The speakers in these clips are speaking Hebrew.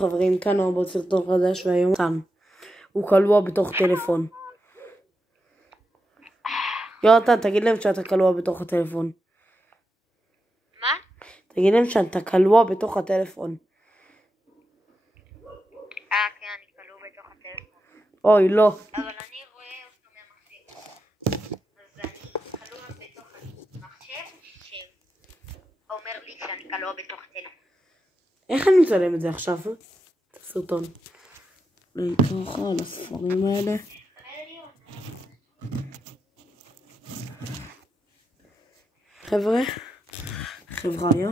חברים, כאן הוא בסרטון חדש והיום הוא כלוא בתוך טלפון. יונתן, תגיד להם שאתה כלוא בתוך הטלפון. מה? תגיד להם שאתה כלוא בתוך הטלפון. כן, אני כלוא בתוך הטלפון. אוי, לא. אבל אני רואה אותו מהמחשב. אז אני כלוא בתוך המחשב שאומר לי שאני כלוא בתוך טלפון. איך אני מצלם את זה עכשיו? את הסרטון. ככה על הספרים האלה. חבריה.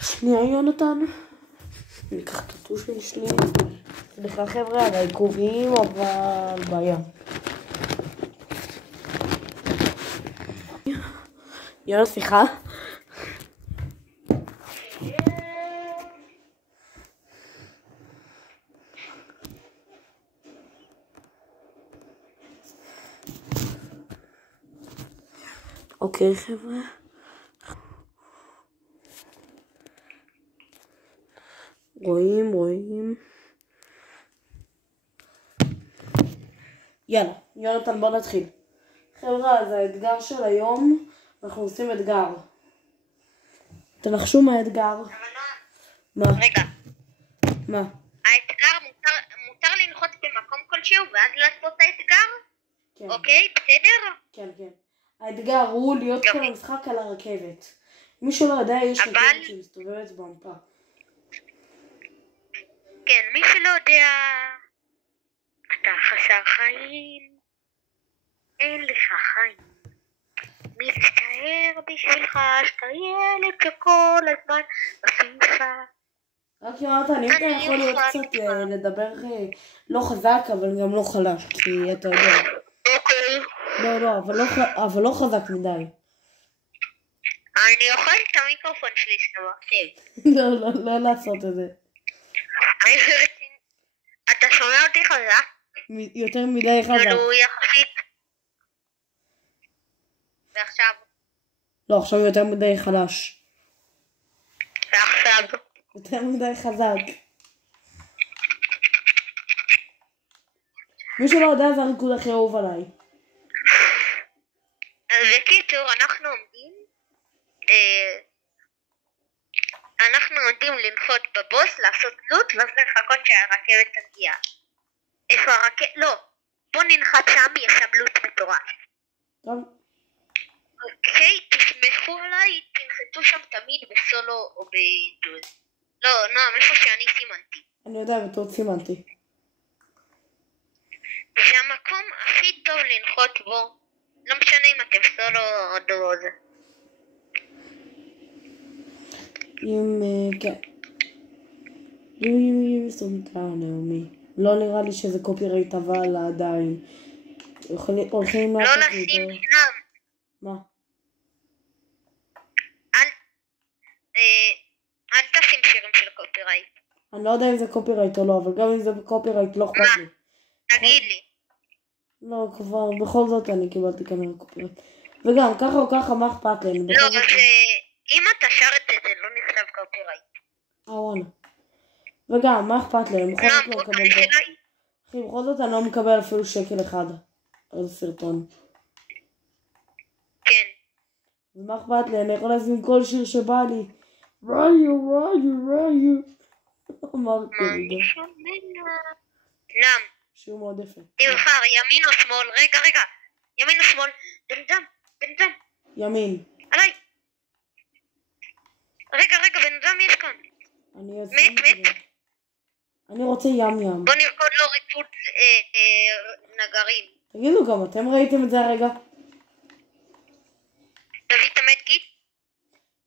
שנייה יונתן. אני אקח את הטושן שלי. סליחה חבר'ה על העיכובים, אבל בעיה. יאללה, סליחה. אוקיי חבר'ה. רואים. יאללה, יונתן בוא נתחיל. חבר'ה, אז האתגר של היום, אנחנו עושים אתגר. תנחשו מה האתגר? מה? רגע. מה? האתגר מותר לנחות במקום כלשהו ואז לעשות את האתגר? כן. אוקיי, בסדר? כן. האתגר הוא להיות כל המשחק על הרכבת. מי שלא יודע, יש רכבת שמסתובבת במפה. כן, מי שלא יודע, אתה חסר חיים, אין לך חיים. מצטער בשבילך שאתה ילד שכל הזמן בפיפה. רק יונתן, אם אתה יכול להיות קצת לדבר לא חזק, אבל גם לא חלש, כי אתה יודע. אוקיי. לא, אבל לא חזק מדי. אני אוכל את המיקרופון שלי שאתה מקשיב. לא לעשות את זה. אתה שומע אותי חזק? יותר מדי חזק. כאילו יחסית. ועכשיו? לא, עכשיו יותר מדי חלש. ועכשיו? יותר מדי חזק. מי שלא יודע זה הריקוד הכי אהוב עליי. אז בקיצור, אנחנו עומדים לנחות בבוס, לעשות לוט, ואז לחכות שהרכבת תגיע. איפה הרכבת? לא. בוא ננחת שם, יש שם לוט מטורף. טוב. אוקיי, תשמחו עליי, תנחתו שם תמיד בסולו או בדוד. לא, נועם, איפה שאני סימנתי. אני יודע, בטעות סימנתי. זה המקום הכי טוב לנחות בו. לא משנה אם אתם סולו או דוד. כן. אם סומתה נעמי. לא נראה לי שזה קופירייט אבל עדיין. הולכים לא לשים שם. מה? אל תשים שירים של קופירייט. אני לא יודע אם זה קופירייט או לא, אבל גם אם זה קופירייט לא אכפת לי. תגיד לי. לא, כבר, בכל זאת אני קיבלתי כנראה קופירייט. וגם, ככה או ככה, מה אכפת לי? לא, אז אם אתה שר את זה, לא נחשב קופירייט. וואלה. וגם, מה אכפת לי? בכל זאת לא מקבל את זה. אחי, בכל זאת אני לא מקבל אפילו שקל אחד על סרטון. כן. אז מה אכפת לי? אני יכול לשים כל שיר שבא לי. ראיו. אמרתי לי מה שומע? נם. שהוא מאוד יפה. תבחר, ימין או שמאל? רגע. ימין או שמאל? בן אדם. ימין. עליי. רגע, בן אדם יש כאן. מת. אני רוצה ים. בוא נרקוד לו ריקוד נגרים. תגידו גם, אתם ראיתם את זה הרגע? תביא את המדקיט.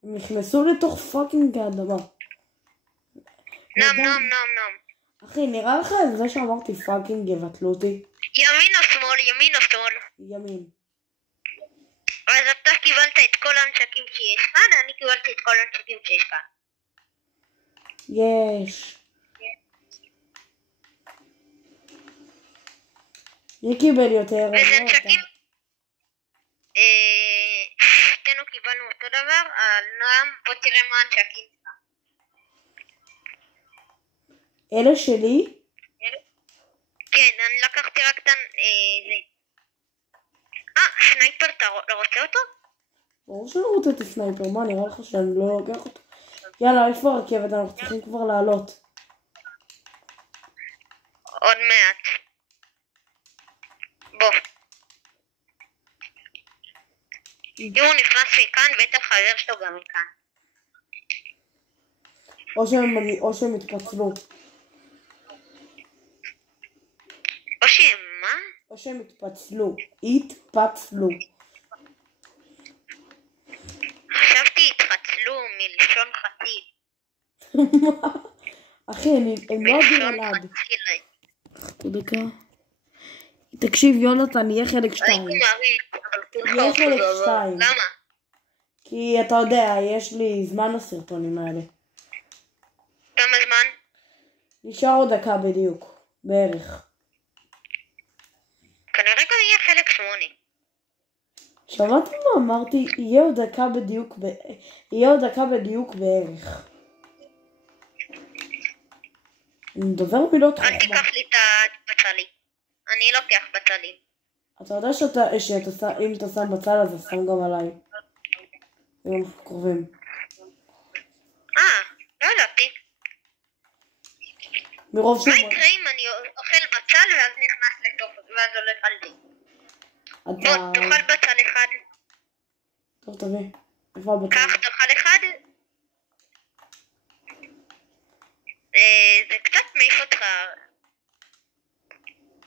הם נכנסו לתוך פאקינג האדמה. נם. אחי, נראה לך את זה שאמרתי פאקינג יבטלו אותי? ימין או שמאל? ימין. אז אתה קיבלת את כל הנשקים שיש כאן, אני קיבלתי את כל הנשקים שיש כאן. יש. מי קיבל יותר? וזה נשקים? שנינו קיבלנו אותו דבר, נועם, בוא תראה מה הנשקים שלך. אלה שלי? כן, אני לקחתי רק את זה. סנייפר, אתה לא רוצה אותו? ברור שאני רוצה את הסנייפר, מה נראה לך שאני לא לוקח אותו? יאללה, איפה הרכבת? אנחנו צריכים כבר לעלות. עוד מעט. בוא. אם הוא נכנס מכאן, בטח חבר שלו גם מכאן. או שהם התפצלו. או שהם, מה? או שהם התפצלו. התפצלו. חשבתי התחצלו מלשון חציל. אחי, הם לא יודעים מלשון עליו. חציל. דקה. תקשיב, יונתן, יהיה חלק 2. הייתי מעריך, אבל כולך יהיה אותו חלק דבר. 2. למה? כי אתה יודע, יש לי זמן לסרטונים האלה. כמה זמן? נשאר עוד דקה בדיוק. בערך. כנראה גם יהיה חלק 8. שמעתם מה אמרתי? יהיה עוד דקה בדיוק בערך. אני מדבר מילות אל חוכמה. תיקח לי את הבצלי. אני לוקח בצלים. אתה יודע שאם אתה שם בצל אז אתה שם גם עליי. אם אנחנו קרובים. לא ידעתי. מרוב מה שהוא... יקרה אם אני אוכל בצל ואז נכנס לתוך ואז הולך על זה? בוא, תאכל בצל אחד. טוב, תביא. איפה הבצל? קח, תאכל אחד. זה קצת מעיף אותך.